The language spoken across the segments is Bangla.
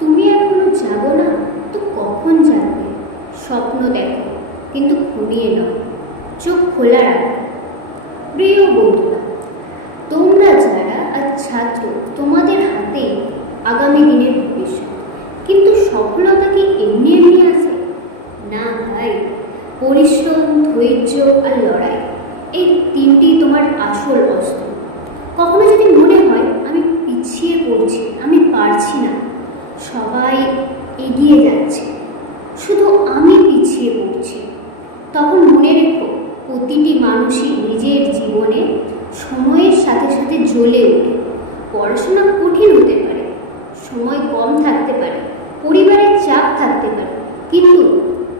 তুমি এখনো জাগো না তো কখন জাগবে? স্বপ্ন দেখো কিন্তু ঘুমিয়ে নাও, চোখ খোলা রাখো। প্রিয় বন্ধুরা, তোমরা যারা আজ ছাত্র, তোমাদের হাতে আগামী দিনের ভবিষ্যৎ। কিন্তু সফলতা কি এমনি এমনি আসে? না ভাই, পরিশ্রম, ধৈর্য আর লড়াই, এই তিনটি তোমার আসল অস্ত্র। কখনো যদি মনে হয় আমি পিছিয়ে পড়ছি, আমি পারছি না, সবাই এগিয়ে যাচ্ছে, শুধু আমি পিছিয়ে পড়ছি, তখন মনে রেখো প্রতিটি মানুষই নিজের জীবনে সময়ের সাথে সাথে জ্বলে ওঠে। পড়াশোনা কঠিন হতে পারে, সময় কম থাকতে পারে, পরিবারের চাপ থাকতে পারে, কিন্তু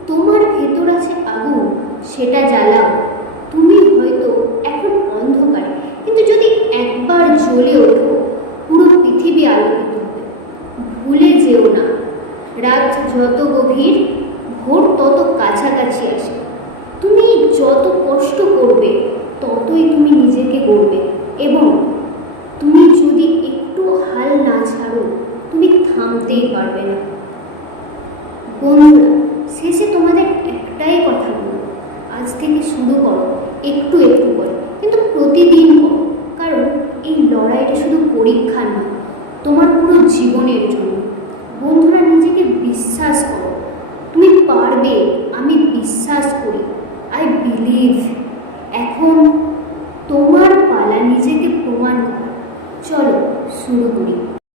তোমার ভেতর আছে আগুন, সেটা জ্বালাও। তুমি হয়তো এখন অন্ধকারে, কিন্তু যদি একবার জ্বলে ওঠো পুরো পৃথিবী আলোকিত হবে। ভুলে যেও না, রাত যত গভীর, ভোর তত কাছাকাছি আসে। তুমি যত কষ্ট করবে ততই তুমি নিজেকে গড়বে, এবং তুমি যদি একটু হাল না ছাড়ো তুমি থামতেই পারবে না। বন্ধুরা, শেষে তোমাদের একটাই কথা বলবো, আজ থেকে শুরু করো, একটু একটু করে, কিন্তু প্রতিদিন করো। কারণ এই লড়াইটা শুধু পরীক্ষা নয়, তোমার পুরো জীবনের জন্য। বন্ধুরা, নিজেকে বিশ্বাস করো, তুমি পারবে। আমি বিশ্বাস করি, আই বিলিভ।